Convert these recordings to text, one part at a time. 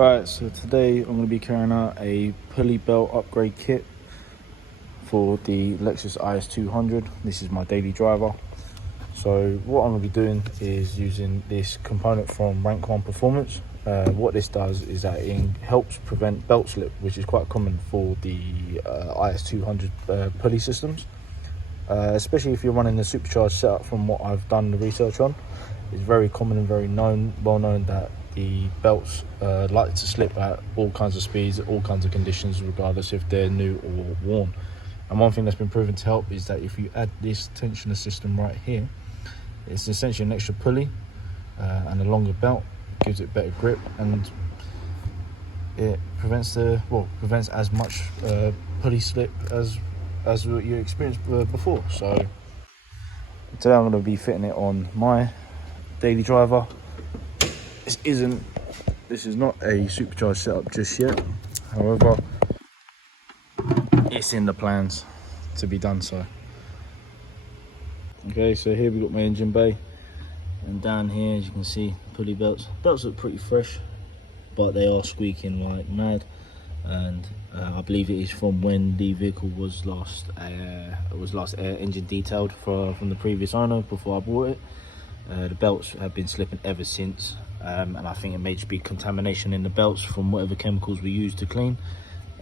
Right, so today I'm going to be carrying out a pulley belt upgrade kit for the Lexus IS200. This is my daily driver. So what I'm going to be doing is using this component from Rank 1 Performance. What this does is that it helps prevent belt slip, which is quite common for the IS200 pulley systems. Especially if you're running the supercharged setup. From what I've done the research on, it's very common and very well known that the belts like to slip at all kinds of speeds, at all kinds of conditions, regardless if they're new or worn. And one thing that's been proven to help is that if you add this tensioner system right here, it's essentially an extra pulley and a longer belt, gives it better grip, and it prevents as much pulley slip as what you experienced before. So today I'm going to be fitting it on my daily driver. This is not a supercharged setup just yet. However, it's in the plans to be done so. Okay, so here we've got my engine bay, and down here, as you can see, pulley belts look pretty fresh, but they are squeaking like mad. And I believe it is from when the vehicle was last engine detailed from the previous owner before I bought it. The belts have been slipping ever since, and I think it may just be contamination in the belts from whatever chemicals we use to clean.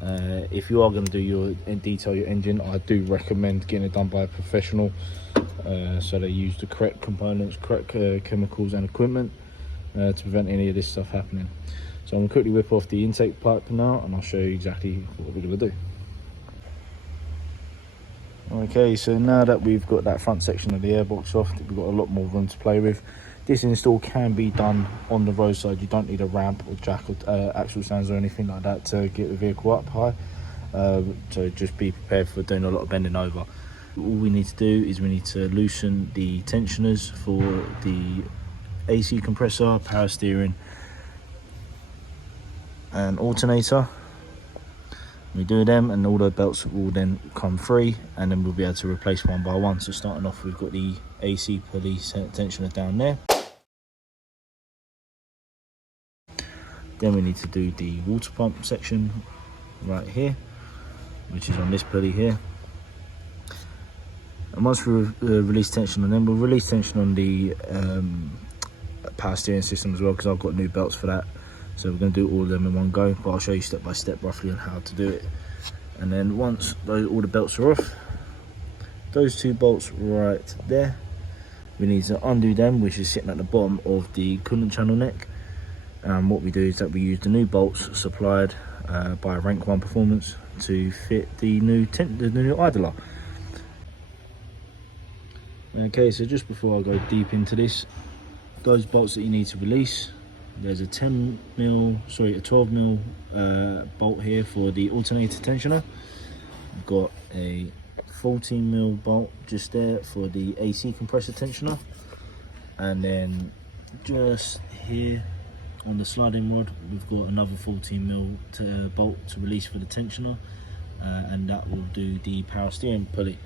If you are going to do detail your engine, I do recommend getting it done by a professional, so they use the correct components, correct chemicals and equipment to prevent any of this stuff happening. So I'm going to quickly whip off the intake pipe now, and I'll show you exactly what we're going to do. Okay, so now that we've got that front section of the airbox off, we've got a lot more room to play with. This install can be done on the roadside. You don't need a ramp or jack or axle stands or anything like that to get the vehicle up high. So just be prepared for doing a lot of bending over. All we need to do is we need to loosen the tensioners for the AC compressor, power steering and alternator. We do them, and all the belts will then come free, and then we'll be able to replace one by one. So starting off, we've got the AC pulley tensioner down there. Then we need to do the water pump section right here, which is on this pulley here. And once we release tension on them, we'll release tension on the power steering system as well, because I've got new belts for that. So we're going to do all of them in one go, but I'll show you step by step roughly on how to do it. And then once all the belts are off, those two bolts right there, we need to undo them, which is sitting at the bottom of the coolant channel neck. And what we do is that we use the new bolts supplied by Rank 1 Performance to fit the new idler. Okay, so just before I go deep into this, those bolts that you need to release, there's a 12mm bolt here for the alternator tensioner. I've got a 14mm bolt just there for the AC compressor tensioner, and then just here on the sliding rod we've got another 14mm bolt to release for the tensioner, and that will do the power steering pulley.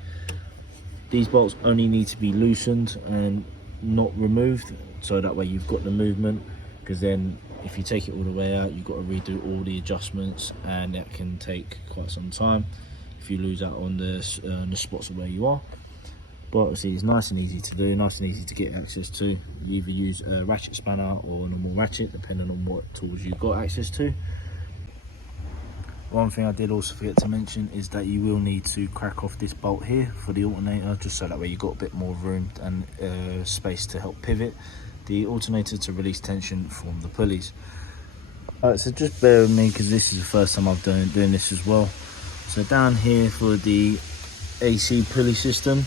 These bolts only need to be loosened and not removed, so that way you've got the movement, because then if you take it all the way out, you've got to redo all the adjustments, and that can take quite some time if you lose out on the spots of where you are. But obviously it's nice and easy to do, nice and easy to get access to. You either use a ratchet spanner or a normal ratchet, depending on what tools you've got access to. One thing I did also forget to mention is that you will need to crack off this bolt here for the alternator, just so that way you've got a bit more room and space to help pivot the alternator to release tension from the pulleys. So just bear with me, because this is the first time I've doing this as well. So down here for the AC pulley system,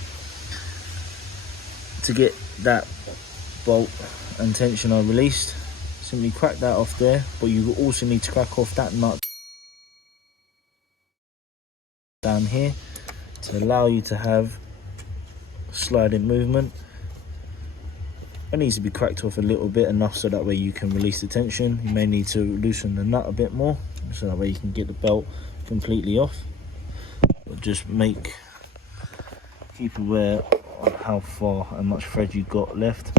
to get that bolt and tensioner released, simply crack that off there, but you will also need to crack off that nut down here to allow you to have sliding movement. It needs to be cracked off a little bit, enough so that way you can release the tension. You may need to loosen the nut a bit more, so that way you can get the belt completely off. But just keep aware of how far and much thread you've got left.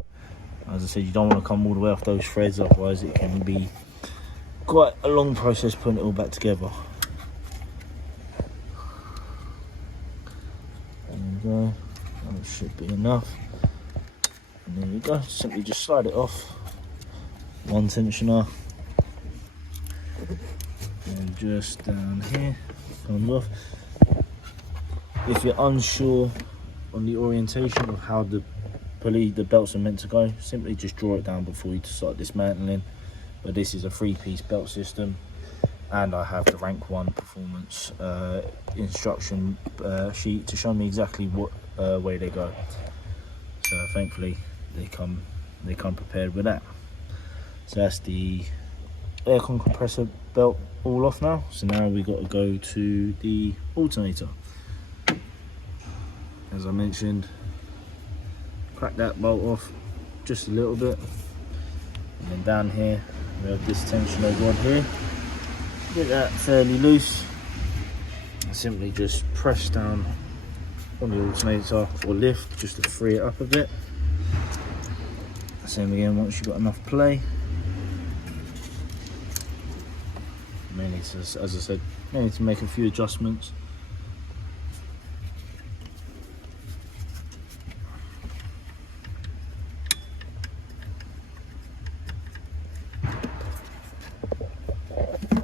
As I said, you don't want to come all the way off those threads, otherwise it can be quite a long process putting it all back together. There we go, that should be enough. And there we go, simply just slide it off. One tensioner. And just down here, comes off. If you're unsure on the orientation of how the pulley, the belts are meant to go, simply just draw it down before you start dismantling. But this is a 3-piece belt system, and I have the rank 1 performance instruction sheet to show me exactly what way they go. So thankfully they come prepared with that. So that's the aircon compressor belt all off now. So now we got to go to the alternator. As I mentioned, crack that bolt off just a little bit, and then down here we have this tensioner rod here. Get that fairly loose and simply just press down on the alternator or lift just to free it up a bit. Same again once you've got enough play. Mainly to, as I said, mainly to make a few adjustments.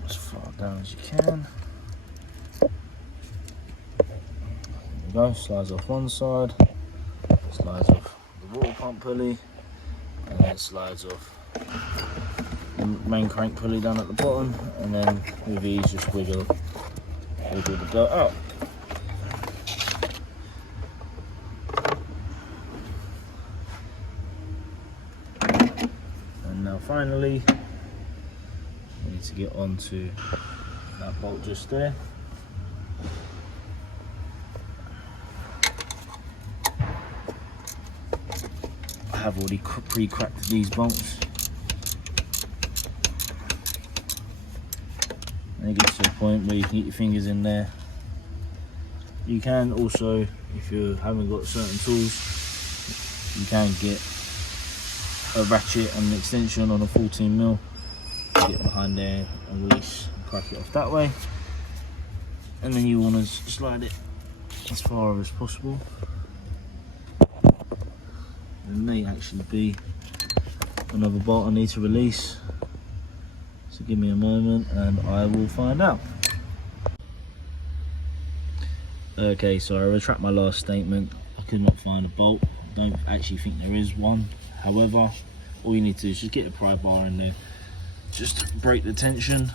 As far down as you can. There we go, slides off one side, slides off the water pump pulley, and then it slides off the main crank pulley down at the bottom, and then with ease just wiggle the belt out. And now finally we need to get onto that bolt just there. I have already pre-cracked these bolts. And it gets to a point where you can get your fingers in there. You can also, if you haven't got certain tools, you can get a ratchet and an extension on a 14mm. Get behind there and release and crack it off that way. And then you want to slide it as far as possible. There may actually be another bolt I need to release. So give me a moment and I will find out. Okay, so I retract my last statement. I could not find a bolt. I don't actually think there is one. However, all you need to do is just get a pry bar in there, just break the tension,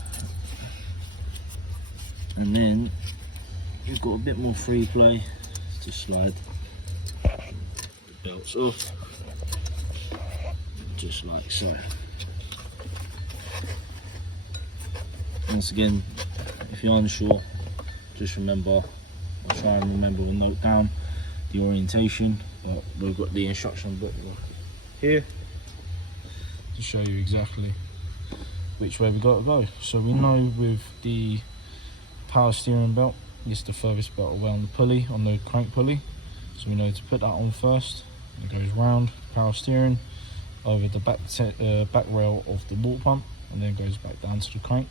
and then you've got a bit more free play to slide the belts off, just like so. Once again, if you're unsure, just remember, or try and remember or note down the orientation. But we've got the instruction book here to show you exactly which way we got to go. So we know with the power steering belt, it's the furthest belt away on the pulley, on the crank pulley. So we know to put that on first. It goes round, power steering, over the back rail of the water pump, and then goes back down to the crank.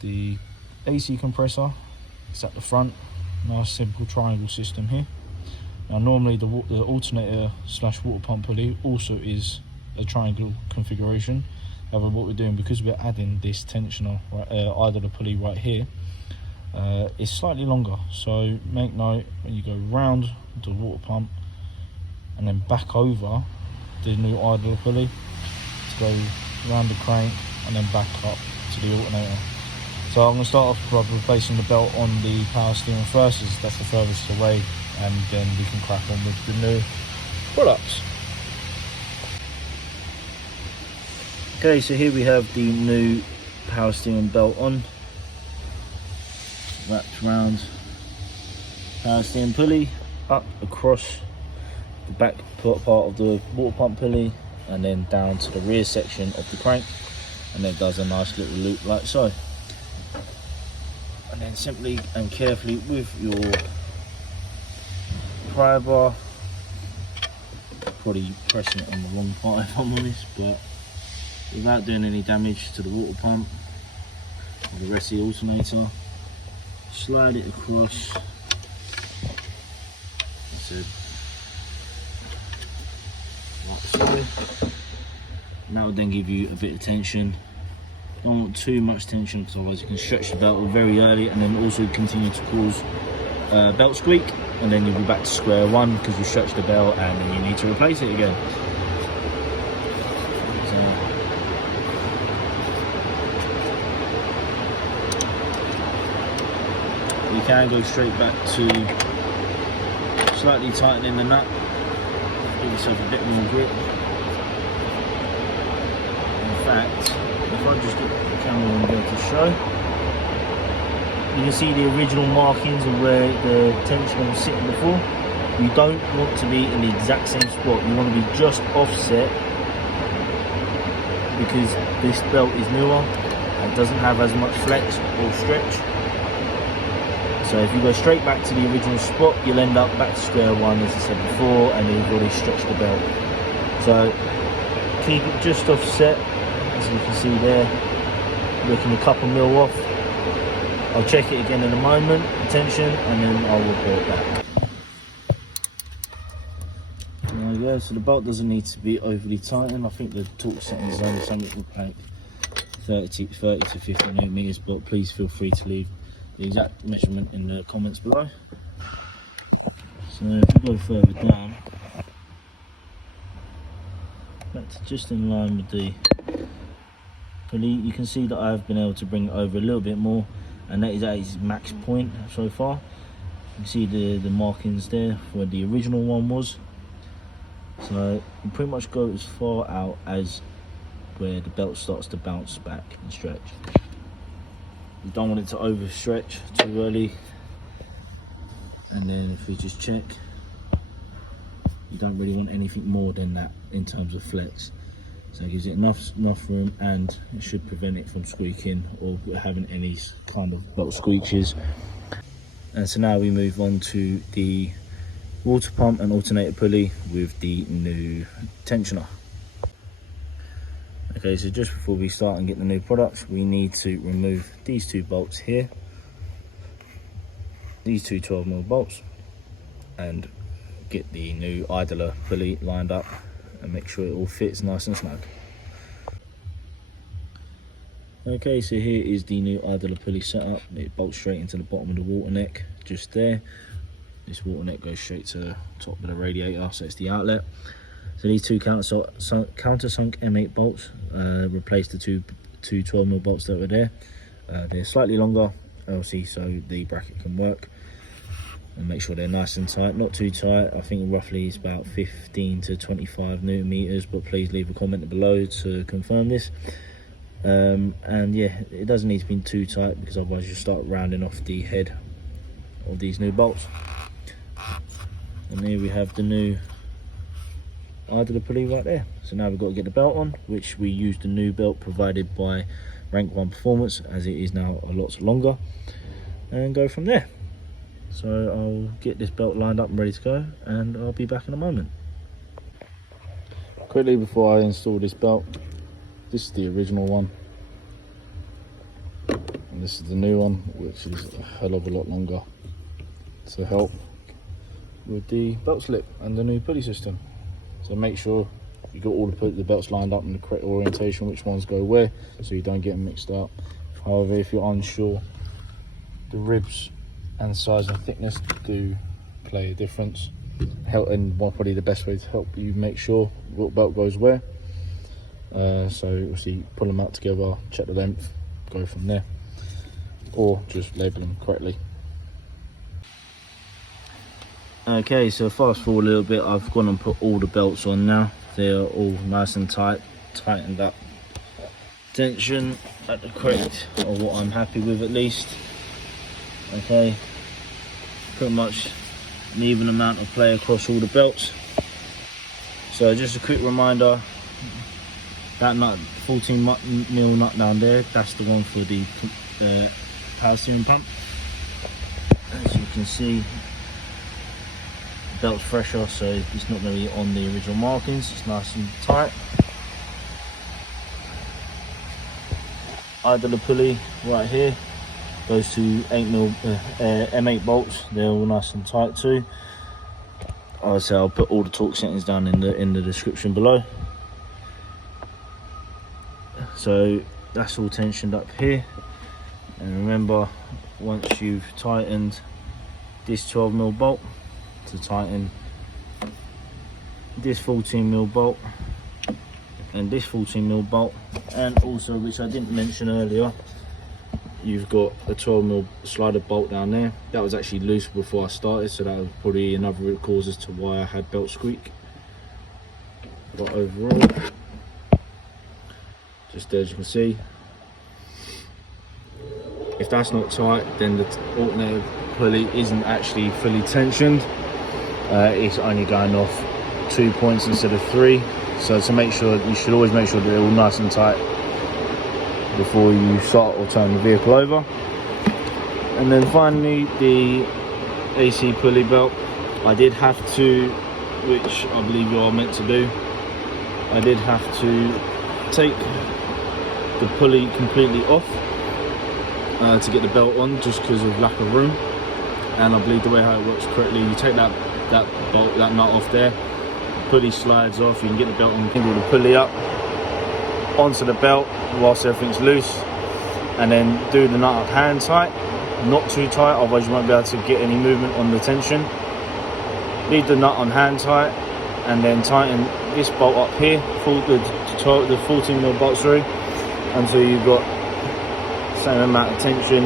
The AC compressor is at the front. Nice simple triangle system here. Now normally the alternator slash water pump pulley also is a triangle configuration. However, what we're doing, because we're adding this tensioner either the pulley right here, it's slightly longer. So make note, when you go round the water pump and then back over the new idler pulley, to go round the crank and then back up to the alternator. So I'm going to start off by replacing the belt on the power steering first, as that's the furthest away, and then we can crack on with the new products. Okay, so here we have the new power steering belt on, wrapped around power steering pulley, up across the back part of the water pump pulley, and then down to the rear section of the crank, and then does a nice little loop like so. And then simply and carefully with your pry bar, probably pressing it on the wrong part if I'm honest, but without doing any damage to the water pump or the rest of the alternator. Slide it across, like so, and that will then give you a bit of tension. Don't want too much tension because otherwise you can stretch the belt very early and then also continue to cause belt squeak, and then you'll be back to square one because you stretched the belt and then you need to replace it again. You can go straight back to slightly tightening the nut, give yourself a bit more grip. In fact, if I just get the camera on there to show, you can see the original markings of where the tensioner was sitting before. You don't want to be in the exact same spot, you want to be just offset, because this belt is newer and doesn't have as much flex or stretch. So if you go straight back to the original spot, you'll end up back to square one, as I said before, and you've already stretched the belt. So keep it just offset, as you can see there, looking a couple mil off. I'll check it again in a moment, tension, and then I'll report back. There we go, so the belt doesn't need to be overly tightened. I think the torque setting is only something like 30 to 50 newton meters, but please feel free to leave the exact measurement in the comments below. So if we go further down, that's just in line with the pulley. You can see that I've been able to bring it over a little bit more, and that is at its max point so far. You can see the markings there where the original one was. So you pretty much go as far out as where the belt starts to bounce back and stretch. You don't want it to overstretch too early, and then if we just check, you don't really want anything more than that in terms of flex. So it gives it enough room, and it should prevent it from squeaking or having any kind of belt squeaches. And so now we move on to the water pump and alternator pulley with the new tensioner. Okay, so just before we start and get the new products, we need to remove these two bolts here, these two 12mm bolts, and get the new idler pulley lined up and make sure it all fits nice and snug. Okay, so here is the new idler pulley setup. It bolts straight into the bottom of the water neck, just there. This water neck goes straight to the top of the radiator, so it's the outlet. So these two countersunk M8 bolts replace the two 12mm bolts that were there. They're slightly longer, obviously, so the bracket can work. And make sure they're nice and tight, not too tight. I think roughly it's about 15 to 25 newton meters, but please leave a comment below to confirm this. And yeah, it doesn't need to be too tight, because otherwise you'll start rounding off the head of these new bolts. And here we have the new idler pulley right there. So now we've got to get the belt on, which we used the new belt provided by Rank 1 Performance, as it is now a lot longer, and go from there. So I'll get this belt lined up and ready to go, and I'll be back in a moment. Quickly before I install this belt, this is the original one, and this is the new one, which is a hell of a lot longer, to help with the belt slip and the new pulley system. So make sure you got all the belts lined up in the correct orientation, which ones go where, so you don't get them mixed up. However, if you're unsure, the ribs and size and thickness do play a difference, and probably the best way to help you make sure what belt goes where. So obviously pull them out together, check the length, go from there, or just label them correctly. Okay, so fast forward a little bit, I've gone and put all the belts on now. They're all nice and tight, tightened up. Tension at the correct, or what I'm happy with at least. Okay, pretty much an even amount of play across all the belts. So just a quick reminder, that nut, 14mm nut down there, that's the one for the power steering pump. As you can see, belt's fresher, so it's not going to be on the original markings. It's nice and tight. idler pulley right here. Those two 8mm M8 bolts, they're all nice and tight too. Like I say, I'll put all the torque settings down in the description below. So that's all tensioned up here. And remember, once you've tightened this 12mm bolt, to tighten this 14mm bolt and this 14mm bolt, and also, which I didn't mention earlier, you've got a 12mm slider bolt down there. That was actually loose before I started, so that was probably another root cause as to why I had belt squeak. But overall, just as you can see, if that's not tight, then the alternator pulley isn't actually fully tensioned. It's only going off 2 points instead of 3. So to make sure, you should always make sure that they're all nice and tight before you start or turn the vehicle over. And then finally, the AC pulley belt. I did have to, which I believe you are meant to do, I did have to take the pulley completely off to get the belt on, just because of lack of room. And I believe the way how it works correctly, you take that bolt, that nut off there, the pulley slides off, you can get the belt on, angle the pulley up onto the belt whilst everything's loose, and then do the nut up hand tight, not too tight, otherwise you won't be able to get any movement on the tension. Leave the nut on hand tight, and then tighten this bolt up here, the 14mm bolt through, until you've got the same amount of tension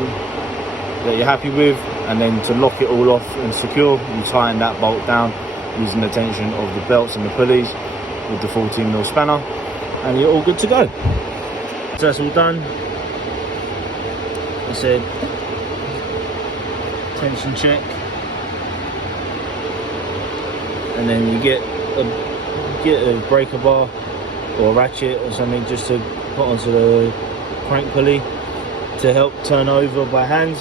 that you're happy with. And then to lock it all off and secure, you tighten that bolt down using the tension of the belts and the pulleys with the 14mm spanner, and you're all good to go. So that's all done. I said tension check, and then you get a breaker bar or a ratchet or something just to put onto the crank pulley to help turn over by hand.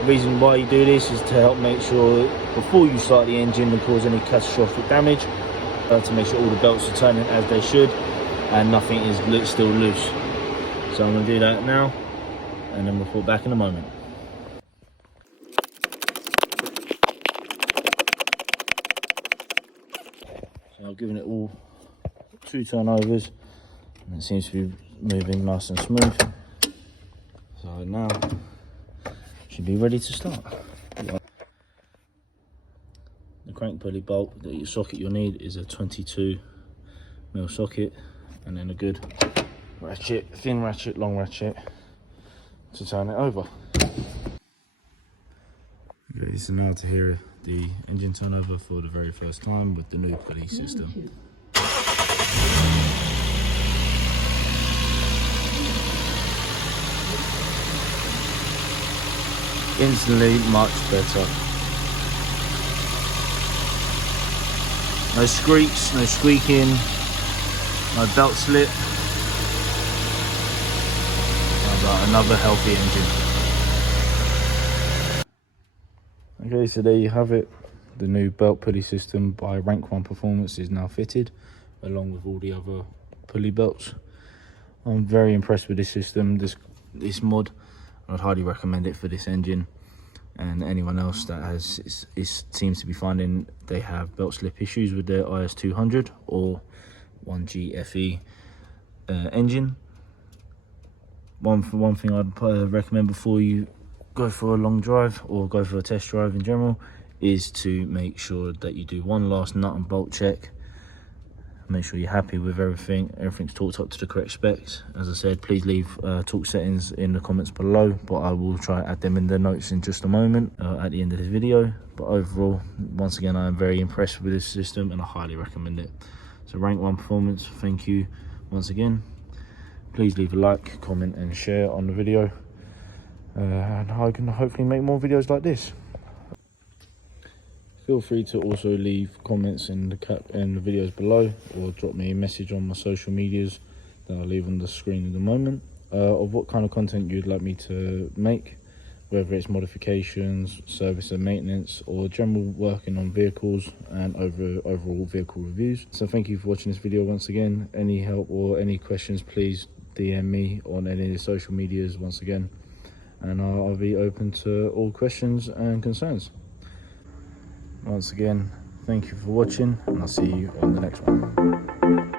The reason why you do this is to help make sure before you start the engine and cause any catastrophic damage, to make sure all the belts are turning as they should and nothing is still loose. So I'm going to do that now, and then report back in a moment. So I've given it all 2 turnovers, and it seems to be moving nice and smooth. So now should be ready to start. The crank pulley bolt, the socket you'll need is a 22mm socket, and then a good ratchet, thin ratchet, long ratchet to turn it over. Okay, so now to hear the engine turnover for the very first time with the new pulley system. Instantly much better. No squeaks, no squeaking, no belt slip. Another healthy engine. Okay, so there you have it. The new belt pulley system by Rank 1 Performance is now fitted, along with all the other pulley belts. I'm very impressed with this system, this mod. I'd highly recommend it for this engine, and anyone else that seems to be finding they have belt slip issues with their IS200 or 1G FE engine. One thing I'd recommend before you go for a long drive or go for a test drive in general is to make sure that you do one last nut and bolt check. Make sure you're happy with everything's torqued up to the correct specs. As I said, please leave torque settings in the comments below, but I will try and add them in the notes in just a moment at the end of this video. But overall, once again, I am very impressed with this system and I highly recommend it. So Rank 1 Performance, thank you once again. Please leave a like, comment and share on the video, and I can hopefully make more videos like this. Feel free to also leave comments in the videos below, or drop me a message on my social medias that I'll leave on the screen in a moment, of what kind of content you'd like me to make, whether it's modifications, service and maintenance, or general working on vehicles and overall vehicle reviews. So thank you for watching this video once again. Any help or any questions, please DM me on any of the social medias once again, and I'll be open to all questions and concerns. Once again, thank you for watching, and I'll see you on the next one.